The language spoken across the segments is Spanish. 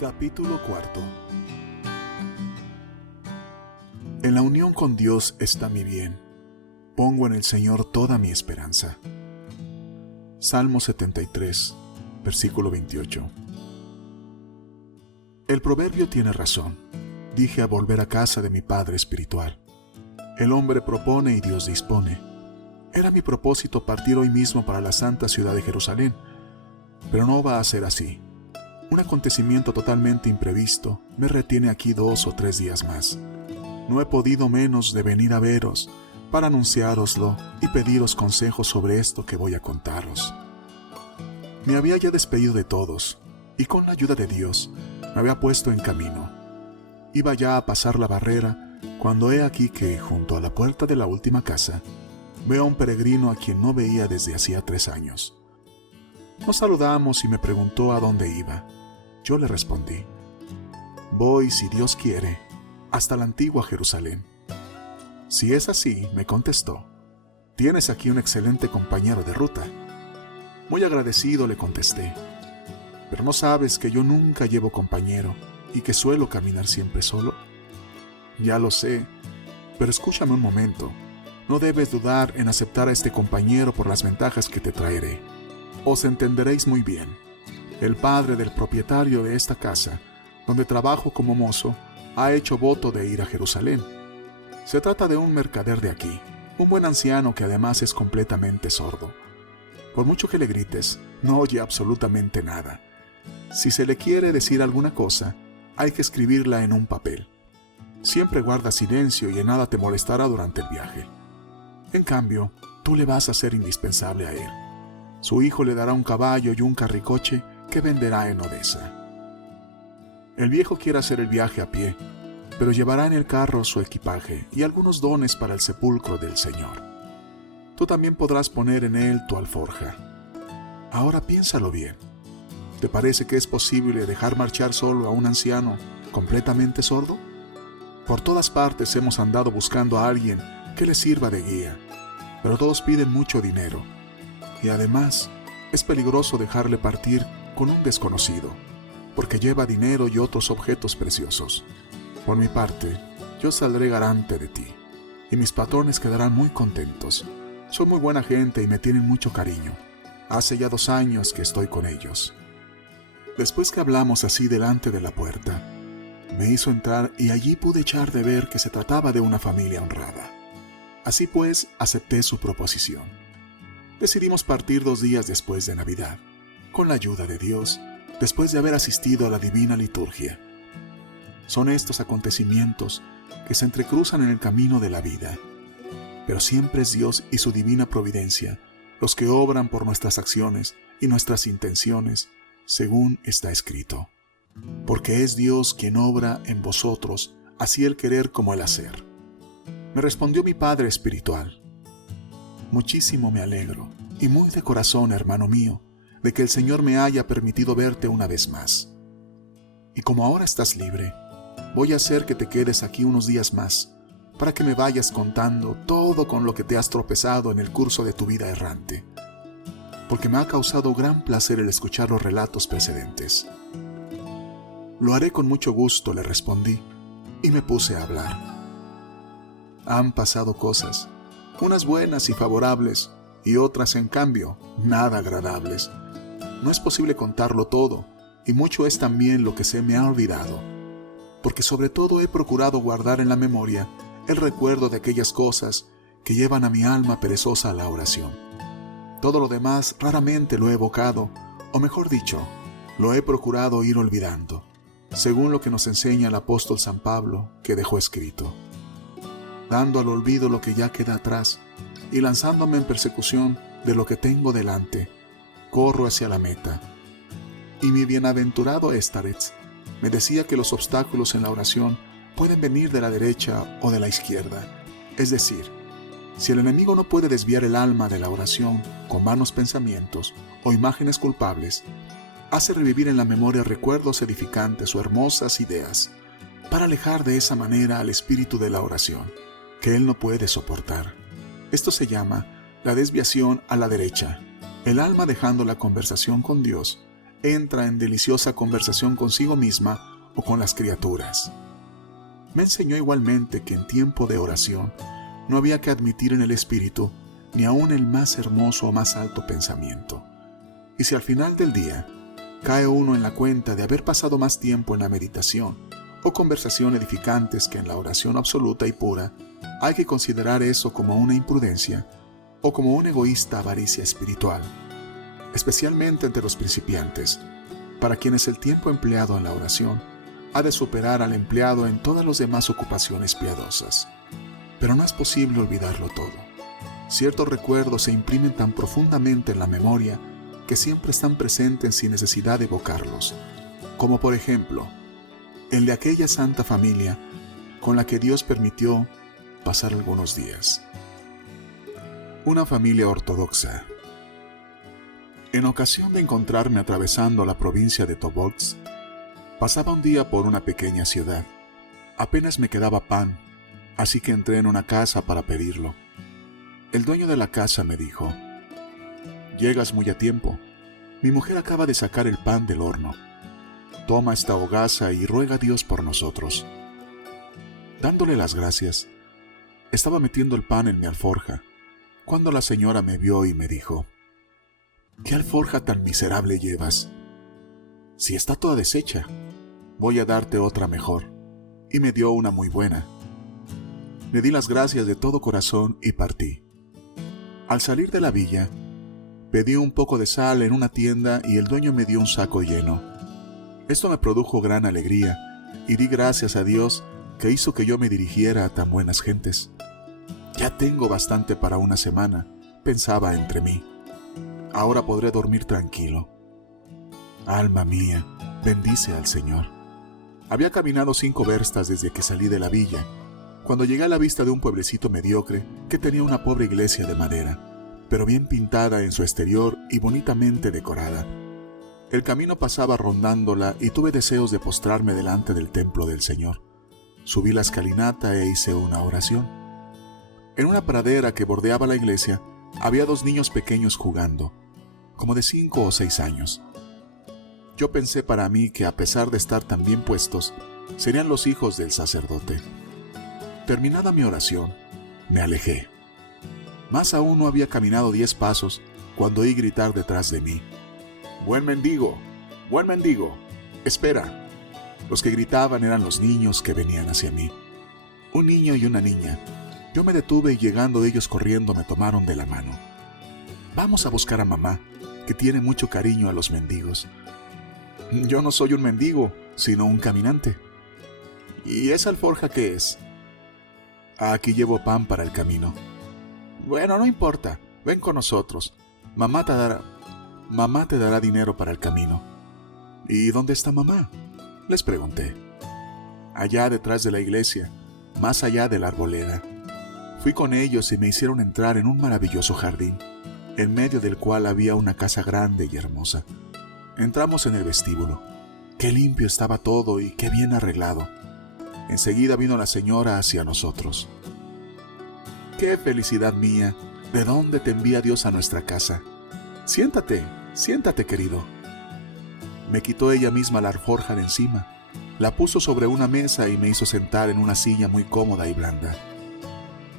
Capítulo 4. En la unión con Dios está mi bien. Pongo en el Señor toda mi esperanza. Salmo 73, versículo 28. El proverbio tiene razón. Dije a volver a casa de mi Padre espiritual. El hombre propone y Dios dispone. Era mi propósito partir hoy mismo para la santa ciudad de Jerusalén, pero no va a ser así. Un acontecimiento totalmente imprevisto me retiene aquí 2 o 3 días más. No he podido menos de venir a veros para anunciároslo y pediros consejos sobre esto que voy a contaros. Me había ya despedido de todos y con la ayuda de Dios me había puesto en camino. Iba ya a pasar la barrera cuando he aquí que, junto a la puerta de la última casa, veo a un peregrino a quien no veía desde hacía 3 años. Nos saludamos y me preguntó a dónde iba. Yo le respondí: voy, si Dios quiere, hasta la antigua Jerusalén. Si es así, me contestó, tienes aquí un excelente compañero de ruta. Muy agradecido le contesté, pero ¿no sabes que yo nunca llevo compañero y que suelo caminar siempre solo? Ya lo sé, pero escúchame un momento. No debes dudar en aceptar a este compañero por las ventajas que te traeré. Os entenderéis muy bien. El padre del propietario de esta casa, donde trabajo como mozo, ha hecho voto de ir a Jerusalén. Se trata de un mercader de aquí, un buen anciano que además es completamente sordo. Por mucho que le grites, no oye absolutamente nada. Si se le quiere decir alguna cosa, hay que escribirla en un papel. Siempre guarda silencio y en nada te molestará durante el viaje. En cambio, tú le vas a ser indispensable a él. Su hijo le dará un caballo y un carricoche que venderá en Odesa. El viejo quiere hacer el viaje a pie, pero llevará en el carro su equipaje y algunos dones para el sepulcro del Señor. Tú también podrás poner en él tu alforja. Ahora piénsalo bien. ¿Te parece que es posible dejar marchar solo a un anciano completamente sordo? Por todas partes hemos andado buscando a alguien que le sirva de guía, pero todos piden mucho dinero. Y además, es peligroso dejarle partir con un desconocido, porque lleva dinero y otros objetos preciosos. Por mi parte, yo saldré garante de ti, y mis patrones quedarán muy contentos. Son muy buena gente y me tienen mucho cariño. Hace ya 2 años que estoy con ellos. Después que hablamos así delante de la puerta, me hizo entrar y allí pude echar de ver que se trataba de una familia honrada. Así pues, acepté su proposición. Decidimos partir 2 días después de Navidad, con la ayuda de Dios, después de haber asistido a la divina liturgia. Son estos acontecimientos que se entrecruzan en el camino de la vida, pero siempre es Dios y su divina providencia los que obran por nuestras acciones y nuestras intenciones, según está escrito. Porque es Dios quien obra en vosotros, así el querer como el hacer. Me respondió mi Padre espiritual: muchísimo me alegro, y muy de corazón, hermano mío, de que el Señor me haya permitido verte una vez más. Y como ahora estás libre, voy a hacer que te quedes aquí unos días más, para que me vayas contando todo con lo que te has tropezado en el curso de tu vida errante, porque me ha causado gran placer el escuchar los relatos precedentes. Lo haré con mucho gusto, le respondí, y me puse a hablar. Han pasado cosas, unas buenas y favorables, y otras, en cambio, nada agradables. No es posible contarlo todo, y mucho es también lo que se me ha olvidado, porque sobre todo he procurado guardar en la memoria el recuerdo de aquellas cosas que llevan a mi alma perezosa a la oración. Todo lo demás raramente lo he evocado, o mejor dicho, lo he procurado ir olvidando, según lo que nos enseña el apóstol San Pablo, que dejó escrito: dando al olvido lo que ya queda atrás, y lanzándome en persecución de lo que tengo delante, corro hacia la meta. Y mi bienaventurado Éstaretz me decía que los obstáculos en la oración pueden venir de la derecha o de la izquierda. Es decir, si el enemigo no puede desviar el alma de la oración con vanos pensamientos o imágenes culpables, hace revivir en la memoria recuerdos edificantes o hermosas ideas, para alejar de esa manera al espíritu de la oración, que él no puede soportar. Esto se llama la desviación a la derecha. El alma, dejando la conversación con Dios, entra en deliciosa conversación consigo misma o con las criaturas. Me enseñó igualmente que en tiempo de oración no había que admitir en el espíritu ni aun el más hermoso o más alto pensamiento. Y si al final del día cae uno en la cuenta de haber pasado más tiempo en la meditación o conversación edificantes que en la oración absoluta y pura, hay que considerar eso como una imprudencia o como una egoísta avaricia espiritual, especialmente entre los principiantes, para quienes el tiempo empleado en la oración ha de superar al empleado en todas las demás ocupaciones piadosas. Pero no es posible olvidarlo todo. Ciertos recuerdos se imprimen tan profundamente en la memoria que siempre están presentes sin necesidad de evocarlos, como por ejemplo, el de aquella santa familia con la que Dios permitió pasar algunos días. Una familia ortodoxa. En ocasión de encontrarme atravesando la provincia de Tobolsk, pasaba un día por una pequeña ciudad. Apenas me quedaba pan, así que entré en una casa para pedirlo. El dueño de la casa me dijo: «Llegas muy a tiempo. Mi mujer acaba de sacar el pan del horno. Toma esta hogaza y ruega a Dios por nosotros». Dándole las gracias, estaba metiendo el pan en mi alforja, cuando la señora me vio y me dijo: «¿Qué alforja tan miserable llevas? Si está toda deshecha, voy a darte otra mejor». Y me dio una muy buena. Le di las gracias de todo corazón y partí. Al salir de la villa, pedí un poco de sal en una tienda y el dueño me dio un saco lleno. Esto me produjo gran alegría y di gracias a Dios que hizo que yo me dirigiera a tan buenas gentes. «Ya tengo bastante para una semana», pensaba entre mí. «Ahora podré dormir tranquilo». Alma mía, bendice al Señor. Había caminado 5 verstas desde que salí de la villa, cuando llegué a la vista de un pueblecito mediocre que tenía una pobre iglesia de madera, pero bien pintada en su exterior y bonitamente decorada. El camino pasaba rondándola y tuve deseos de postrarme delante del templo del Señor. Subí la escalinata e hice una oración. En una pradera que bordeaba la iglesia había 2 niños pequeños jugando, como de 5 o 6 años. Yo pensé para mí que a pesar de estar tan bien puestos, serían los hijos del sacerdote. Terminada mi oración, me alejé. Más aún no había caminado 10 pasos cuando oí gritar detrás de mí: «¡Buen mendigo! ¡Buen mendigo! ¡Espera!». Los que gritaban eran los niños que venían hacia mí. Un niño y una niña. Yo me detuve y llegando ellos corriendo me tomaron de la mano. «Vamos a buscar a mamá, que tiene mucho cariño a los mendigos». «Yo no soy un mendigo, sino un caminante». «¿Y esa alforja qué es?». «Aquí llevo pan para el camino». «Bueno, no importa, ven con nosotros. Mamá te dará dinero para el camino». «¿Y dónde está mamá?», les pregunté. «Allá detrás de la iglesia, más allá de la arboleda». Fui con ellos y me hicieron entrar en un maravilloso jardín, en medio del cual había una casa grande y hermosa. Entramos en el vestíbulo. Qué limpio estaba todo y qué bien arreglado. Enseguida vino la señora hacia nosotros. «¡Qué felicidad mía! ¿De dónde te envía Dios a nuestra casa? Siéntate, siéntate, querido». Me quitó ella misma la alforja de encima, la puso sobre una mesa y me hizo sentar en una silla muy cómoda y blanda.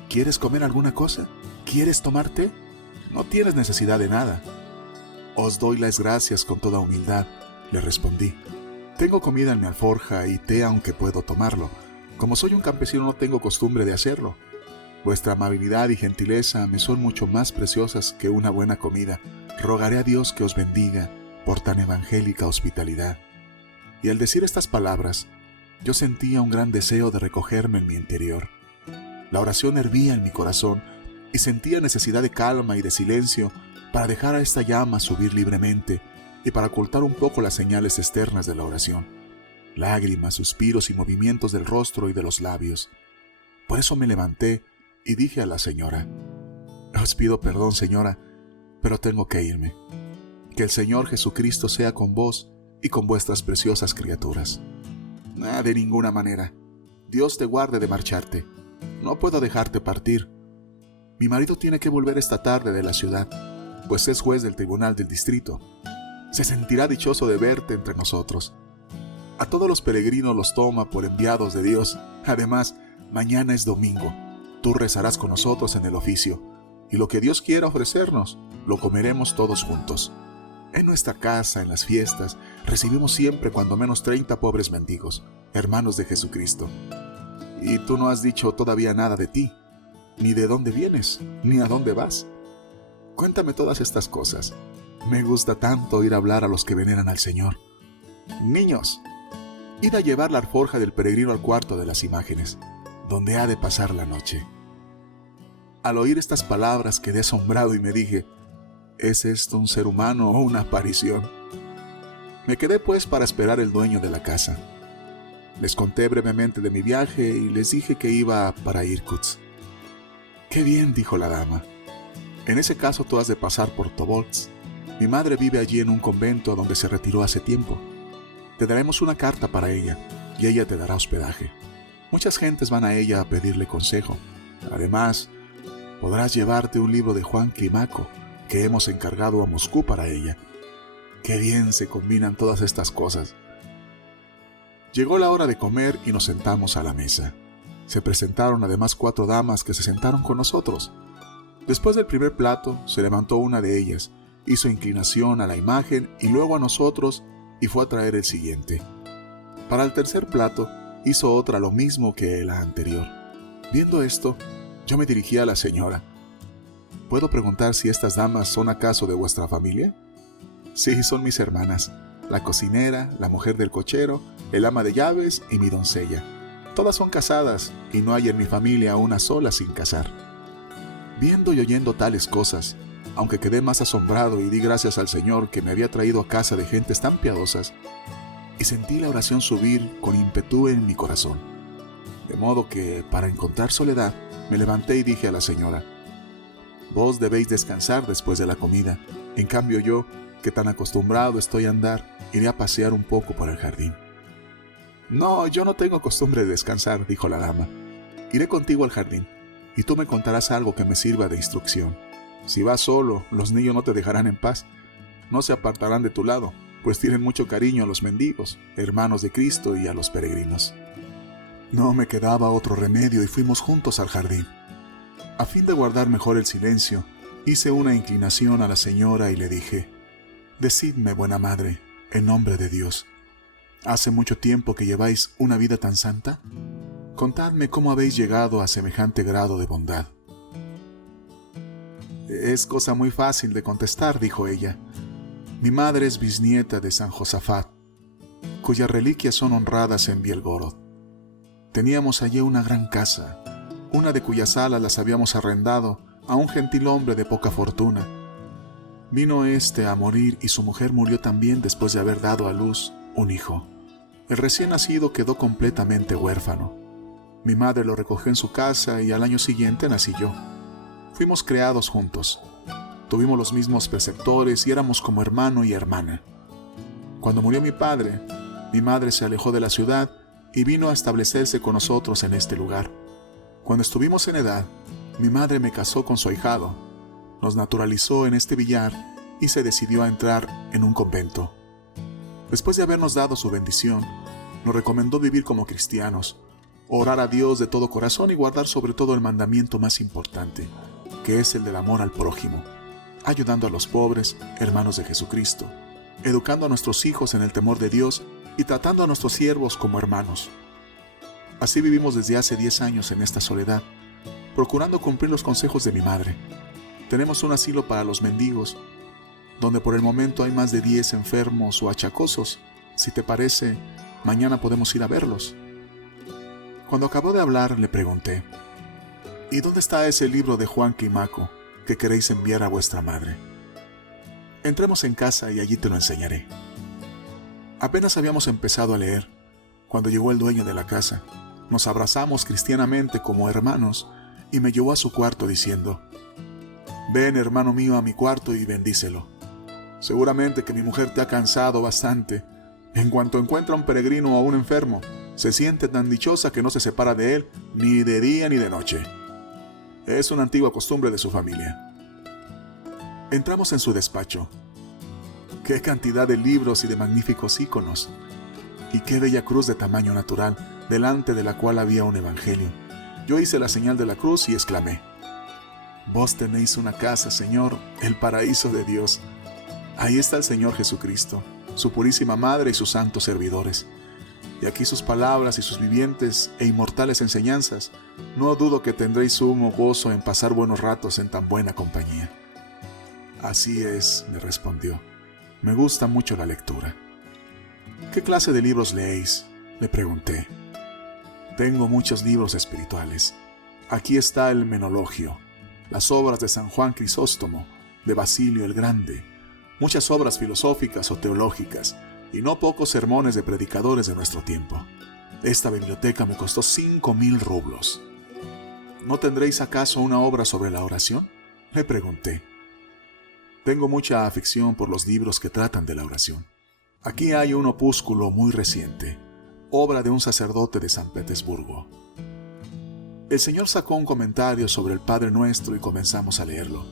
«¿Quieres comer alguna cosa? ¿Quieres tomar té? No tienes necesidad de nada». «Os doy las gracias con toda humildad», le respondí. «Tengo comida en mi alforja y té aunque puedo tomarlo. Como soy un campesino no tengo costumbre de hacerlo. Vuestra amabilidad y gentileza me son mucho más preciosas que una buena comida. Rogaré a Dios que os bendiga por tan evangélica hospitalidad». Y al decir estas palabras, yo sentía un gran deseo de recogerme en mi interior. La oración hervía en mi corazón y sentía necesidad de calma y de silencio para dejar a esta llama subir libremente y para ocultar un poco las señales externas de la oración, lágrimas, suspiros y movimientos del rostro y de los labios. Por eso me levanté y dije a la señora: «Os pido perdón, señora, pero tengo que irme. Que el Señor Jesucristo sea con vos y con vuestras preciosas criaturas». «De ninguna manera. Dios te guarde de marcharte. No puedo dejarte partir. Mi marido tiene que volver esta tarde de la ciudad, pues es juez del tribunal del distrito. Se sentirá dichoso de verte entre nosotros. A todos los peregrinos los toma por enviados de Dios. Además, mañana es domingo. Tú rezarás con nosotros en el oficio, y lo que Dios quiera ofrecernos, lo comeremos todos juntos. En nuestra casa, en las fiestas, recibimos siempre cuando menos 30 pobres mendigos, hermanos de Jesucristo. Y tú no has dicho todavía nada de ti, ni de dónde vienes, ni a dónde vas. Cuéntame todas estas cosas. Me gusta tanto oír hablar a los que veneran al Señor. Niños, id a llevar la alforja del peregrino al cuarto de las imágenes, donde ha de pasar la noche. Al oír estas palabras quedé asombrado y me dije, ¿es esto un ser humano o una aparición? Me quedé pues para esperar el dueño de la casa. Les conté brevemente de mi viaje y les dije que iba para Irkutsk. «Qué bien», dijo la dama. «En ese caso tú has de pasar por Tobolsk. Mi madre vive allí en un convento donde se retiró hace tiempo. Te daremos una carta para ella y ella te dará hospedaje. Muchas gentes van a ella a pedirle consejo. Además, podrás llevarte un libro de Juan Climaco que hemos encargado a Moscú para ella». Qué bien se combinan todas estas cosas. Llegó la hora de comer y nos sentamos a la mesa. Se presentaron además 4 damas que se sentaron con nosotros. Después del primer plato, se levantó una de ellas, hizo inclinación a la imagen y luego a nosotros y fue a traer el siguiente. Para el tercer plato, hizo otra lo mismo que la anterior. Viendo esto, yo me dirigí a la señora. ¿Puedo preguntar si estas damas son acaso de vuestra familia? Sí, son mis hermanas, la cocinera, la mujer del cochero, el ama de llaves y mi doncella. Todas son casadas y no hay en mi familia una sola sin casar. Viendo y oyendo tales cosas, aunque quedé más asombrado y di gracias al Señor que me había traído a casa de gentes tan piadosas, y sentí la oración subir con ímpetu en mi corazón. De modo que, para encontrar soledad, me levanté y dije a la señora, «Vos debéis descansar después de la comida, en cambio yo, que tan acostumbrado estoy a andar, iré a pasear un poco por el jardín». «No, yo no tengo costumbre de descansar», dijo la dama. «Iré contigo al jardín, y tú me contarás algo que me sirva de instrucción. Si vas solo, los niños no te dejarán en paz, no se apartarán de tu lado, pues tienen mucho cariño a los mendigos, hermanos de Cristo y a los peregrinos». No me quedaba otro remedio y fuimos juntos al jardín. A fin de guardar mejor el silencio, hice una inclinación a la señora y le dije, «Decidme, buena madre, en nombre de Dios, ¿hace mucho tiempo que lleváis una vida tan santa? Contadme cómo habéis llegado a semejante grado de bondad». «Es cosa muy fácil de contestar», dijo ella. «Mi madre es bisnieta de San Josafat, cuyas reliquias son honradas en Bielgorod. Teníamos allí una gran casa, una de cuyas salas las habíamos arrendado a un gentil hombre de poca fortuna. Vino éste a morir y su mujer murió también después de haber dado a luz un hijo. El recién nacido quedó completamente huérfano. Mi madre lo recogió en su casa y al año siguiente nací yo. Fuimos criados juntos. Tuvimos los mismos preceptores y éramos como hermano y hermana. Cuando murió mi padre, mi madre se alejó de la ciudad y vino a establecerse con nosotros en este lugar. Cuando estuvimos en edad, mi madre me casó con su ahijado, nos naturalizó en este villar y se decidió a entrar en un convento. Después de habernos dado su bendición, nos recomendó vivir como cristianos, orar a Dios de todo corazón y guardar sobre todo el mandamiento más importante, que es el del amor al prójimo, ayudando a los pobres, hermanos de Jesucristo, educando a nuestros hijos en el temor de Dios y tratando a nuestros siervos como hermanos. Así vivimos desde hace 10 años en esta soledad, procurando cumplir los consejos de mi madre. Tenemos un asilo para los mendigos, donde por el momento hay más de 10 enfermos o achacosos. Si te parece, mañana podemos ir a verlos. Cuando acabó de hablar, le pregunté, ¿y dónde está ese libro de Juan Climaco que queréis enviar a vuestra madre? Entremos en casa y allí te lo enseñaré. Apenas habíamos empezado a leer, cuando llegó el dueño de la casa. Nos abrazamos cristianamente como hermanos y me llevó a su cuarto diciendo, «Ven, hermano mío, a mi cuarto y bendícelo. Seguramente que mi mujer te ha cansado bastante. En cuanto encuentra a un peregrino o a un enfermo, se siente tan dichosa que no se separa de él ni de día ni de noche. Es una antigua costumbre de su familia». Entramos en su despacho. ¡Qué cantidad de libros y de magníficos íconos! Y qué bella cruz de tamaño natural, delante de la cual había un evangelio. Yo hice la señal de la cruz y exclamé: «Vos tenéis una casa, Señor, el paraíso de Dios. Ahí está el Señor Jesucristo, su purísima Madre y sus santos servidores. Y aquí sus palabras y sus vivientes e inmortales enseñanzas. No dudo que tendréis sumo gozo en pasar buenos ratos en tan buena compañía». «Así es», me respondió. «Me gusta mucho la lectura». «¿Qué clase de libros leéis?», le pregunté. «Tengo muchos libros espirituales. Aquí está el Menologio, las obras de San Juan Crisóstomo, de Basilio el Grande, muchas obras filosóficas o teológicas, y no pocos sermones de predicadores de nuestro tiempo. Esta biblioteca me costó 5.000 rublos». «¿No tendréis acaso una obra sobre la oración?», le pregunté. «Tengo mucha afición por los libros que tratan de la oración. Aquí hay un opúsculo muy reciente, obra de un sacerdote de San Petersburgo». El señor sacó un comentario sobre el Padre Nuestro y comenzamos a leerlo.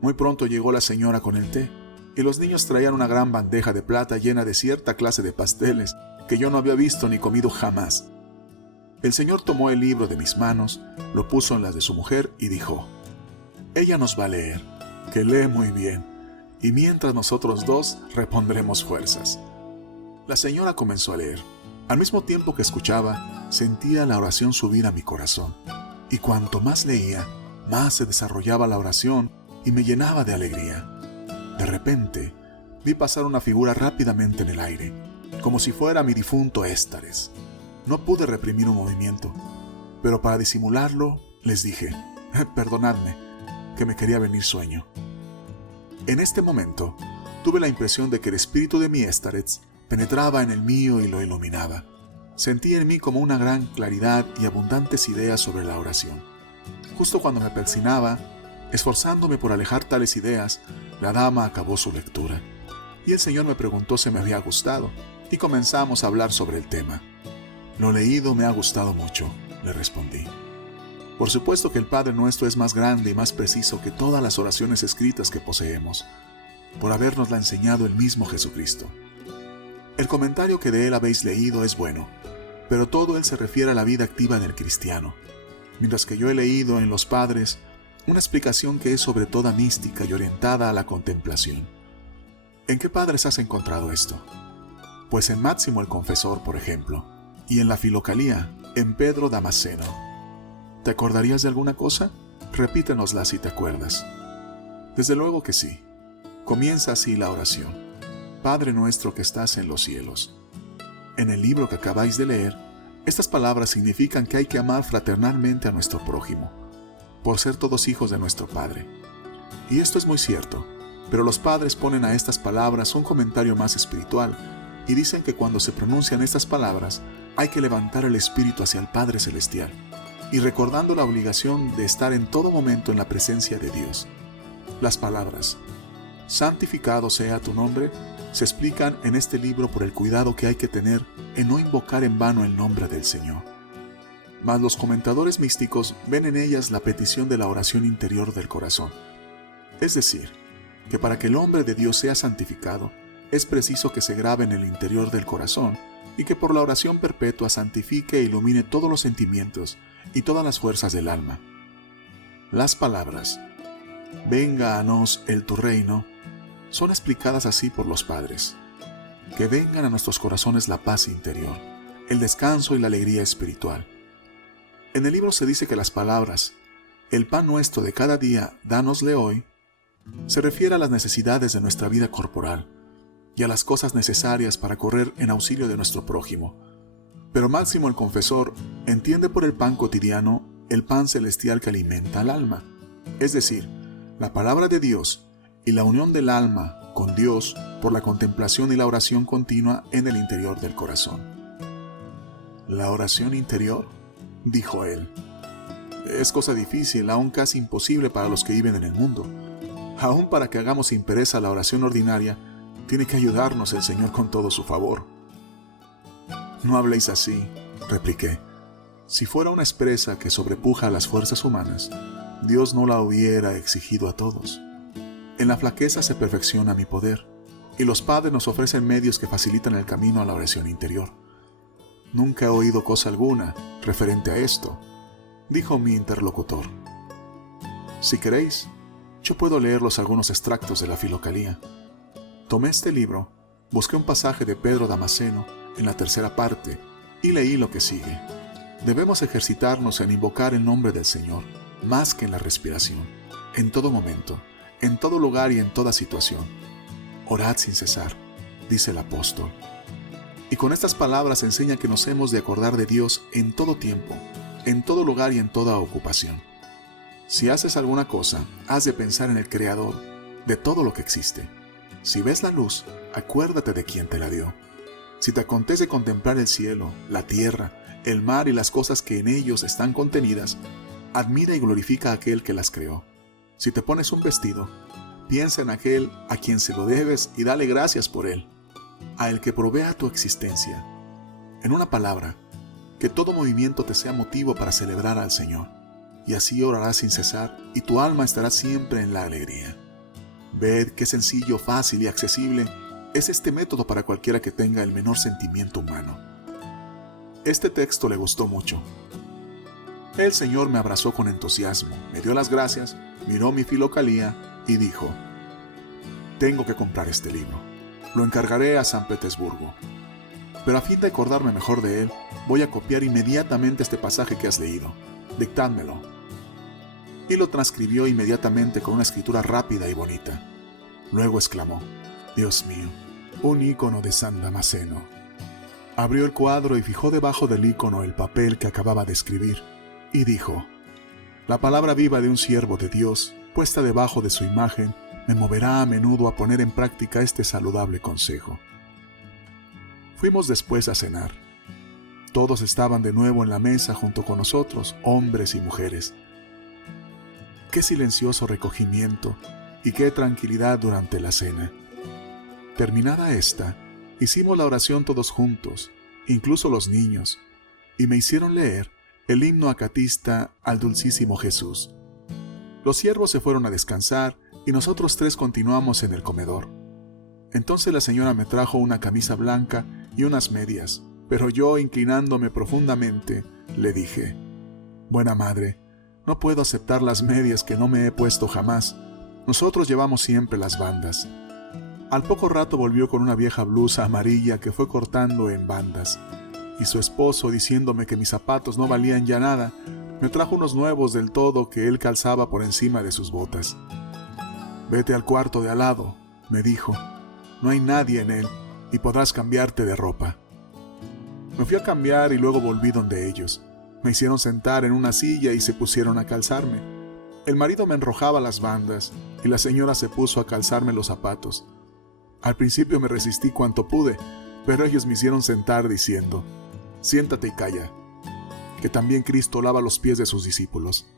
Muy pronto llegó la señora con el té, y los niños traían una gran bandeja de plata llena de cierta clase de pasteles que yo no había visto ni comido jamás. El señor tomó el libro de mis manos, lo puso en las de su mujer y dijo: «Ella nos va a leer, que lee muy bien, y mientras nosotros dos repondremos fuerzas». La señora comenzó a leer. Al mismo tiempo que escuchaba, sentía la oración subir a mi corazón, y cuanto más leía, más se desarrollaba la oración y me llenaba de alegría. De repente, vi pasar una figura rápidamente en el aire, como si fuera mi difunto Éstares. No pude reprimir un movimiento, pero para disimularlo, les dije: «Perdonadme, que me quería venir sueño». En este momento, tuve la impresión de que el espíritu de mi Éstares penetraba en el mío y lo iluminaba. Sentí en mí como una gran claridad y abundantes ideas sobre la oración. Justo cuando me persinaba, esforzándome por alejar tales ideas, la dama acabó su lectura, y el señor me preguntó si me había gustado, y comenzamos a hablar sobre el tema. «Lo leído me ha gustado mucho», le respondí. «Por supuesto que el Padre Nuestro es más grande y más preciso que todas las oraciones escritas que poseemos, por habernosla enseñado el mismo Jesucristo. El comentario que de él habéis leído es bueno, pero todo él se refiere a la vida activa del cristiano, mientras que yo he leído en los padres una explicación que es sobre toda mística y orientada a la contemplación». «¿En qué padres has encontrado esto?». «Pues en Máximo el Confesor, por ejemplo, y en la Filocalía, en Pedro Damasceno». «¿Te acordarías de alguna cosa? Repítenosla si te acuerdas». «Desde luego que sí. Comienza así la oración: Padre nuestro que estás en los cielos». En el libro que acabáis de leer, estas palabras significan que hay que amar fraternalmente a nuestro prójimo, por ser todos hijos de nuestro Padre. Y esto es muy cierto, pero los padres ponen a estas palabras un comentario más espiritual y dicen que cuando se pronuncian estas palabras hay que levantar el espíritu hacia el Padre Celestial, y recordando la obligación de estar en todo momento en la presencia de Dios. Las palabras «santificado sea tu nombre» se explican en este libro por el cuidado que hay que tener en no invocar en vano el nombre del Señor. Mas los comentadores místicos ven en ellas la petición de la oración interior del corazón. Es decir, que para que el hombre de Dios sea santificado, es preciso que se grabe en el interior del corazón y que por la oración perpetua santifique e ilumine todos los sentimientos y todas las fuerzas del alma. Las palabras «venga a nos el tu reino» son explicadas así por los padres: que vengan a nuestros corazones la paz interior, el descanso y la alegría espiritual. En el libro se dice que las palabras «el pan nuestro de cada día, dánosle hoy» se refiere a las necesidades de nuestra vida corporal y a las cosas necesarias para correr en auxilio de nuestro prójimo. Pero Máximo el Confesor entiende por el pan cotidiano el pan celestial que alimenta al alma, es decir, la palabra de Dios y la unión del alma con Dios por la contemplación y la oración continua en el interior del corazón. «¿La oración interior?», dijo él. «Es cosa difícil, aún casi imposible para los que viven en el mundo. Aún para que hagamos sin pereza la oración ordinaria, tiene que ayudarnos el Señor con todo su favor». «No habléis así», repliqué. «Si fuera una expresa que sobrepuja a las fuerzas humanas, Dios no la hubiera exigido a todos. En la flaqueza se perfecciona mi poder, y los padres nos ofrecen medios que facilitan el camino a la oración interior. Nunca he oído cosa alguna referente a esto, dijo mi interlocutor. Si queréis, yo puedo leerlos algunos extractos de la Filocalía. Tomé este libro, busqué un pasaje de Pedro Damasceno en la tercera parte y leí lo que sigue. Debemos ejercitarnos en invocar el nombre del Señor, más que en la respiración, en todo momento, en todo lugar y en toda situación. Orad sin cesar, dice el apóstol. Y con estas palabras enseña que nos hemos de acordar de Dios en todo tiempo, en todo lugar y en toda ocupación. Si haces alguna cosa, has de pensar en el Creador de todo lo que existe. Si ves la luz, acuérdate de quien te la dio. Si te acontece contemplar el cielo, la tierra, el mar y las cosas que en ellos están contenidas, admira y glorifica a aquel que las creó. Si te pones un vestido, piensa en aquel a quien se lo debes y dale gracias por él, a el que provea tu existencia. En una palabra, que todo movimiento te sea motivo para celebrar al Señor, y así orarás sin cesar y tu alma estará siempre en la alegría. Ved qué sencillo, fácil y accesible es este método para cualquiera que tenga el menor sentimiento humano. Este texto le gustó mucho. El Señor me abrazó con entusiasmo, me dio las gracias, miró mi Filocalía y dijo: tengo que comprar este libro. Lo encargaré a San Petersburgo. Pero a fin de acordarme mejor de él, voy a copiar inmediatamente este pasaje que has leído. Dictádmelo. Y lo transcribió inmediatamente con una escritura rápida y bonita. Luego exclamó: Dios mío, un ícono de San Damasceno. Abrió el cuadro y fijó debajo del ícono el papel que acababa de escribir, y dijo: la palabra viva de un siervo de Dios, puesta debajo de su imagen, me moverá a menudo a poner en práctica este saludable consejo. Fuimos después a cenar. Todos estaban de nuevo en la mesa junto con nosotros, hombres y mujeres. Qué silencioso recogimiento y qué tranquilidad durante la cena. Terminada esta, hicimos la oración todos juntos, incluso los niños, y me hicieron leer el himno acatista al Dulcísimo Jesús. Los siervos se fueron a descansar y nosotros tres continuamos en el comedor. Entonces la señora me trajo una camisa blanca y unas medias, pero yo, inclinándome profundamente, le dije: buena madre, no puedo aceptar las medias que no me he puesto jamás. Nosotros llevamos siempre las bandas. Al poco rato volvió con una vieja blusa amarilla que fue cortando en bandas, y su esposo, diciéndome que mis zapatos no valían ya nada, me trajo unos nuevos del todo que él calzaba por encima de sus botas. Vete al cuarto de al lado, me dijo. No hay nadie en él y podrás cambiarte de ropa. Me fui a cambiar y luego volví donde ellos. Me hicieron sentar en una silla y se pusieron a calzarme. El marido me enrojaba las bandas y la señora se puso a calzarme los zapatos. Al principio me resistí cuanto pude, pero ellos me hicieron sentar diciendo: siéntate y calla, que también Cristo lava los pies de sus discípulos.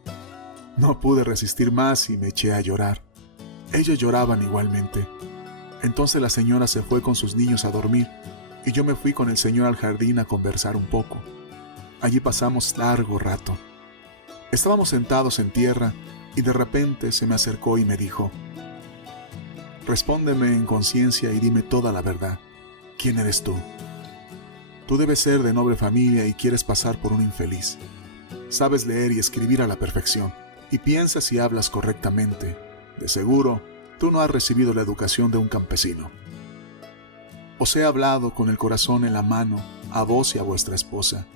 No pude resistir más y me eché a llorar. Ellos lloraban igualmente. Entonces la señora se fue con sus niños a dormir y yo me fui con el señor al jardín a conversar un poco. Allí pasamos largo rato. Estábamos sentados en tierra y de repente se me acercó y me dijo: respóndeme en conciencia y dime toda la verdad. ¿Quién eres tú? Tú debes ser de noble familia y quieres pasar por un infeliz. Sabes leer y escribir a la perfección y piensas y hablas correctamente. De seguro, tú no has recibido la educación de un campesino. Os he hablado con el corazón en la mano a vos y a vuestra esposa.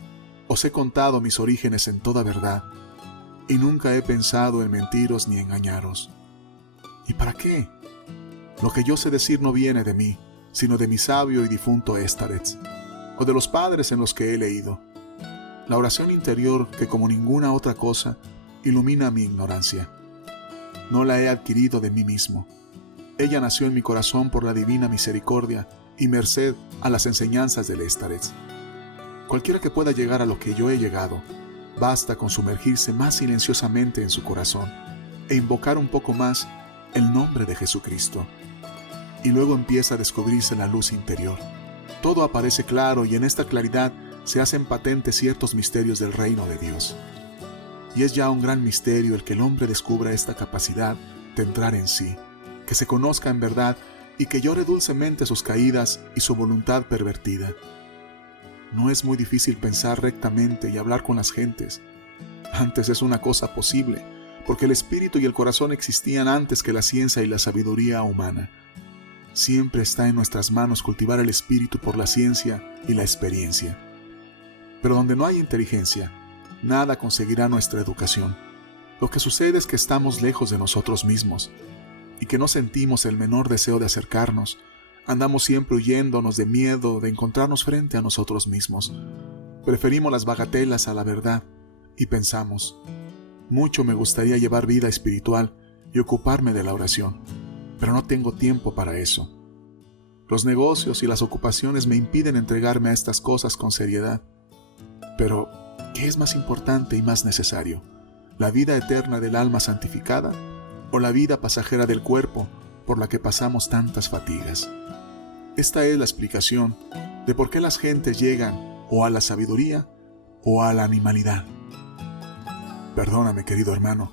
Os he contado mis orígenes en toda verdad, y nunca he pensado en mentiros ni engañaros. ¿Y para qué? Lo que yo sé decir no viene de mí, sino de mi sabio y difunto Éstaretz, o de los padres en los que he leído. La oración interior, que como ninguna otra cosa, ilumina mi ignorancia. No la he adquirido de mí mismo. Ella nació en mi corazón por la divina misericordia y merced a las enseñanzas del Éstaretz. Cualquiera que pueda llegar a lo que yo he llegado, basta con sumergirse más silenciosamente en su corazón e invocar un poco más el nombre de Jesucristo. Y luego empieza a descubrirse la luz interior. Todo aparece claro y en esta claridad se hacen patentes ciertos misterios del reino de Dios. Y es ya un gran misterio el que el hombre descubra esta capacidad de entrar en sí, que se conozca en verdad y que llore dulcemente sus caídas y su voluntad pervertida. No es muy difícil pensar rectamente y hablar con las gentes. Antes es una cosa posible, porque el espíritu y el corazón existían antes que la ciencia y la sabiduría humana. Siempre está en nuestras manos cultivar el espíritu por la ciencia y la experiencia. Pero donde no hay inteligencia, nada conseguirá nuestra educación. Lo que sucede es que estamos lejos de nosotros mismos y que no sentimos el menor deseo de acercarnos. Andamos siempre huyéndonos de miedo de encontrarnos frente a nosotros mismos. Preferimos las bagatelas a la verdad y pensamos: mucho me gustaría llevar vida espiritual y ocuparme de la oración, pero no tengo tiempo para eso. Los negocios y las ocupaciones me impiden entregarme a estas cosas con seriedad. Pero, ¿qué es más importante y más necesario? ¿La vida eterna del alma santificada o la vida pasajera del cuerpo por la que pasamos tantas fatigas? Esta es la explicación de por qué las gentes llegan o a la sabiduría o a la animalidad. Perdóname, querido hermano,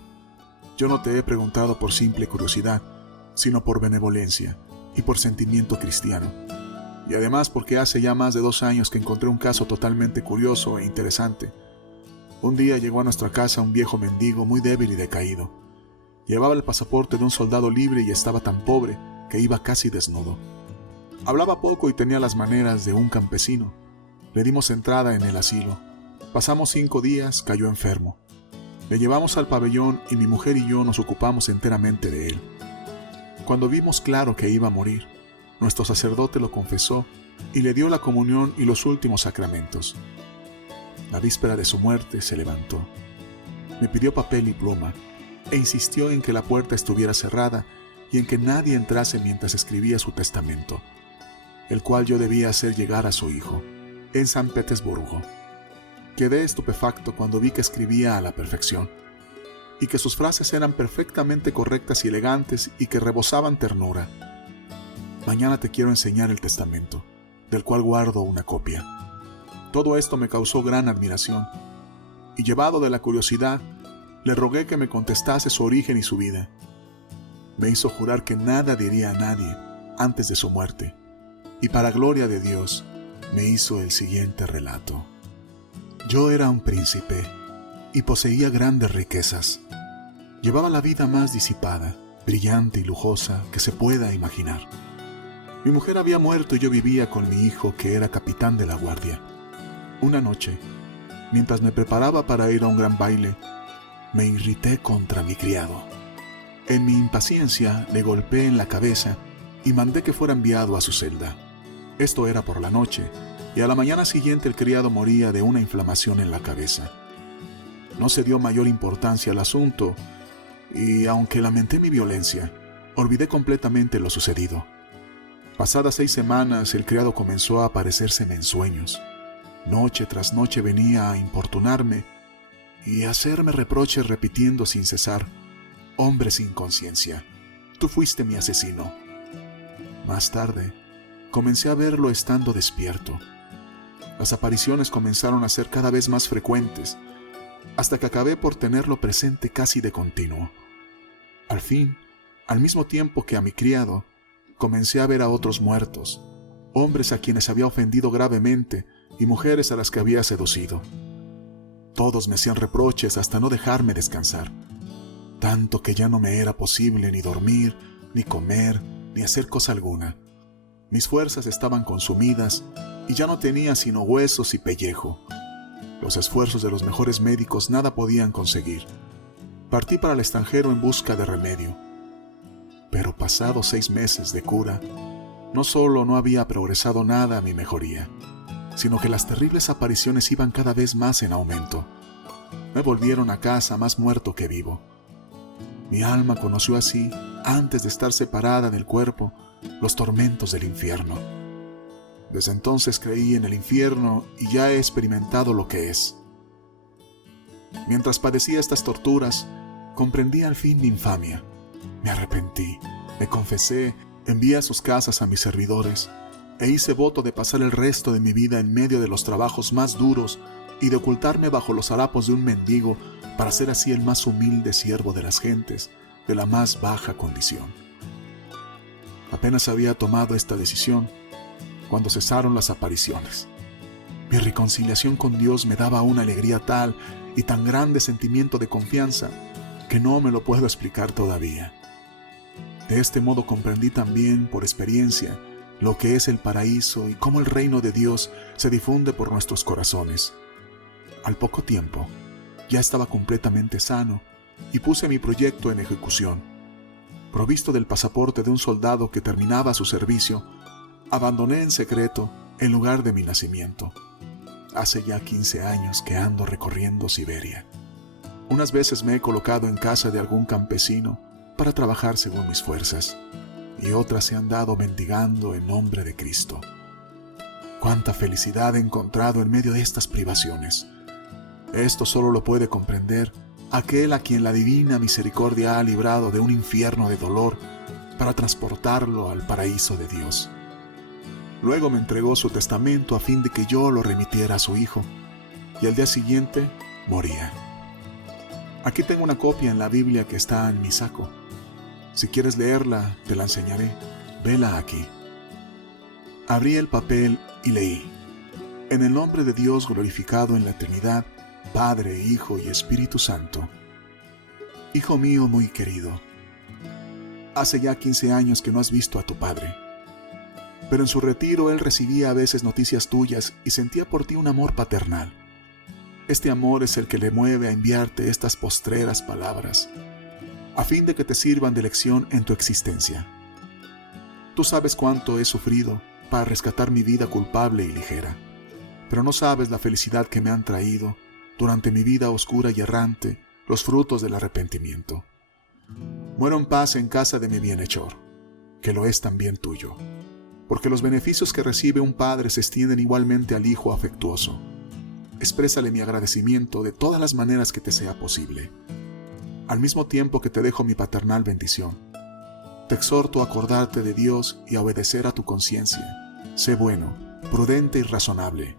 yo no te he preguntado por simple curiosidad, sino por benevolencia y por sentimiento cristiano. Y además porque hace ya más de 2 años que encontré un caso totalmente curioso e interesante. Un día llegó a nuestra casa un viejo mendigo muy débil y decaído. Llevaba el pasaporte de un soldado libre y estaba tan pobre que iba casi desnudo. Hablaba poco y tenía las maneras de un campesino. Le dimos entrada en el asilo. Pasamos 5 días, cayó enfermo. Le llevamos al pabellón y mi mujer y yo nos ocupamos enteramente de él. Cuando vimos claro que iba a morir, nuestro sacerdote lo confesó y le dio la comunión y los últimos sacramentos. La víspera de su muerte se levantó. Me pidió papel y pluma e insistió en que la puerta estuviera cerrada y en que nadie entrase mientras escribía su testamento, el cual yo debía hacer llegar a su hijo, en San Petersburgo. Quedé estupefacto cuando vi que escribía a la perfección, y que sus frases eran perfectamente correctas y elegantes y que rebosaban ternura. Mañana te quiero enseñar el testamento, del cual guardo una copia. Todo esto me causó gran admiración, y llevado de la curiosidad, le rogué que me contestase su origen y su vida. Me hizo jurar que nada diría a nadie antes de su muerte, y para gloria de Dios, me hizo el siguiente relato. Yo era un príncipe y poseía grandes riquezas. Llevaba la vida más disipada, brillante y lujosa que se pueda imaginar. Mi mujer había muerto y yo vivía con mi hijo, que era capitán de la guardia. Una noche, mientras me preparaba para ir a un gran baile, me irrité contra mi criado. En mi impaciencia le golpeé en la cabeza y mandé que fuera enviado a su celda. Esto era por la noche, y a la mañana siguiente el criado moría de una inflamación en la cabeza. No se dio mayor importancia al asunto, y aunque lamenté mi violencia, olvidé completamente lo sucedido. Pasadas 6 semanas, el criado comenzó a aparecérseme en sueños. Noche tras noche venía a importunarme y a hacerme reproches repitiendo sin cesar: «Hombre sin conciencia, tú fuiste mi asesino». Más tarde, comencé a verlo estando despierto. Las apariciones comenzaron a ser cada vez más frecuentes, hasta que acabé por tenerlo presente casi de continuo. Al fin, al mismo tiempo que a mi criado, comencé a ver a otros muertos, hombres a quienes había ofendido gravemente y mujeres a las que había seducido. Todos me hacían reproches hasta no dejarme descansar, tanto que ya no me era posible ni dormir, ni comer, ni hacer cosa alguna. Mis fuerzas estaban consumidas y ya no tenía sino huesos y pellejo. Los esfuerzos de los mejores médicos nada podían conseguir. Partí para el extranjero en busca de remedio. Pero pasados 6 meses de cura, no solo no había progresado nada a mi mejoría, sino que las terribles apariciones iban cada vez más en aumento. Me volvieron a casa más muerto que vivo. Mi alma conoció así, antes de estar separada del cuerpo, los tormentos del infierno. Desde entonces creí en el infierno y ya he experimentado lo que es. Mientras padecía estas torturas, comprendí al fin mi infamia. Me arrepentí, me confesé, envié a sus casas a mis servidores e hice voto de pasar el resto de mi vida en medio de los trabajos más duros y de ocultarme bajo los harapos de un mendigo para ser así el más humilde siervo de las gentes, de la más baja condición. Apenas había tomado esta decisión cuando cesaron las apariciones. Mi reconciliación con Dios me daba una alegría tal y tan grande sentimiento de confianza que no me lo puedo explicar todavía. De este modo comprendí también por experiencia lo que es el paraíso y cómo el reino de Dios se difunde por nuestros corazones. Al poco tiempo, ya estaba completamente sano y puse mi proyecto en ejecución. Provisto del pasaporte de un soldado que terminaba su servicio, abandoné en secreto el lugar de mi nacimiento. Hace ya 15 años que ando recorriendo Siberia. Unas veces me he colocado en casa de algún campesino para trabajar según mis fuerzas, y otras he andado mendigando en nombre de Cristo. Cuánta felicidad he encontrado en medio de estas privaciones. Esto solo lo puede comprender aquel a quien la divina misericordia ha librado de un infierno de dolor para transportarlo al paraíso de Dios. Luego me entregó su testamento a fin de que yo lo remitiera a su hijo, y al día siguiente moría. Aquí tengo una copia en la Biblia que está en mi saco. Si quieres leerla, te la enseñaré. Vela aquí. Abrí el papel y leí: En el nombre de Dios glorificado en la Trinidad, Padre, Hijo y Espíritu Santo. Hijo mío muy querido, hace ya 15 años que no has visto a tu padre. Pero en su retiro él recibía a veces noticias tuyas y sentía por ti un amor paternal. Este amor es el que le mueve a enviarte estas postreras palabras, a fin de que te sirvan de lección en tu existencia. Tú sabes cuánto he sufrido para rescatar mi vida culpable y ligera, pero no sabes la felicidad que me han traído durante mi vida oscura y errante los frutos del arrepentimiento. Muero en paz en casa de mi bienhechor, que lo es también tuyo, porque los beneficios que recibe un padre se extienden igualmente al hijo afectuoso. Exprésale mi agradecimiento de todas las maneras que te sea posible, al mismo tiempo que te dejo mi paternal bendición. Te exhorto a acordarte de Dios y a obedecer a tu conciencia. Sé bueno, prudente y razonable.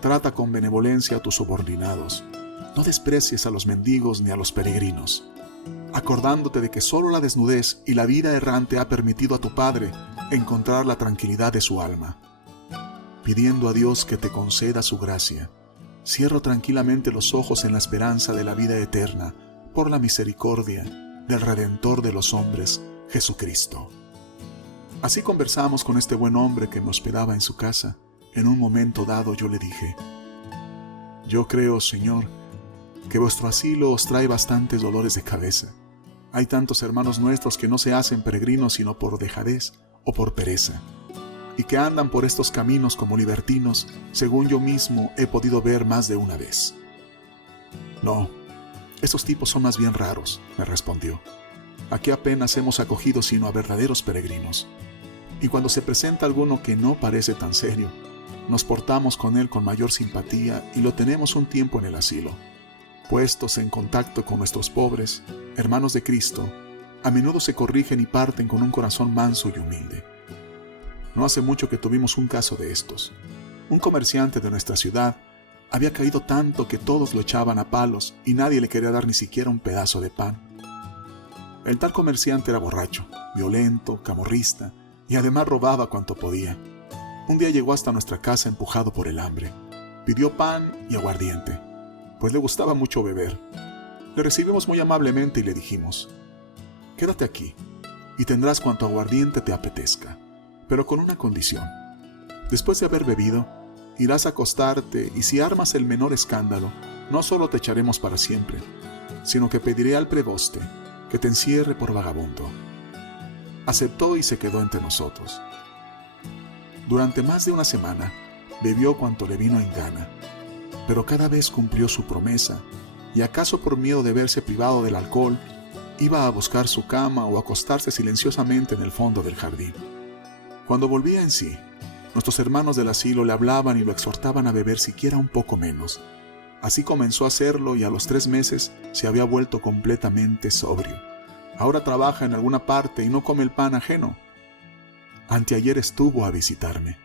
Trata con benevolencia a tus subordinados. No desprecies a los mendigos ni a los peregrinos, acordándote de que solo la desnudez y la vida errante ha permitido a tu Padre encontrar la tranquilidad de su alma. Pidiendo a Dios que te conceda su gracia, cierro tranquilamente los ojos en la esperanza de la vida eterna por la misericordia del Redentor de los hombres, Jesucristo. Así conversamos con este buen hombre que me hospedaba en su casa. En un momento dado yo le dije: Yo creo, Señor, que vuestro asilo os trae bastantes dolores de cabeza. Hay tantos hermanos nuestros que no se hacen peregrinos sino por dejadez o por pereza, y que andan por estos caminos como libertinos, según yo mismo he podido ver más de una vez. No, estos tipos son más bien raros, me respondió. Aquí apenas hemos acogido sino a verdaderos peregrinos, y cuando se presenta alguno que no parece tan serio, nos portamos con él con mayor simpatía y lo tenemos un tiempo en el asilo. Puestos en contacto con nuestros pobres, hermanos de Cristo, a menudo se corrigen y parten con un corazón manso y humilde. No hace mucho que tuvimos un caso de estos. Un comerciante de nuestra ciudad había caído tanto que todos lo echaban a palos y nadie le quería dar ni siquiera un pedazo de pan. El tal comerciante era borracho, violento, camorrista y además robaba cuanto podía. Un día llegó hasta nuestra casa empujado por el hambre. Pidió pan y aguardiente, pues le gustaba mucho beber. Le recibimos muy amablemente y le dijimos: Quédate aquí y tendrás cuanto aguardiente te apetezca, pero con una condición. Después de haber bebido, irás a acostarte y si armas el menor escándalo, no solo te echaremos para siempre, sino que pediré al preboste que te encierre por vagabundo. Aceptó y se quedó entre nosotros. Durante más de una semana bebió cuanto le vino en gana, pero cada vez cumplió su promesa, y acaso por miedo de verse privado del alcohol, iba a buscar su cama o acostarse silenciosamente en el fondo del jardín. Cuando volvía en sí, nuestros hermanos del asilo le hablaban y lo exhortaban a beber siquiera un poco menos. Así comenzó a hacerlo y a los 3 meses se había vuelto completamente sobrio. Ahora trabaja en alguna parte y no come el pan ajeno. Anteayer estuvo a visitarme.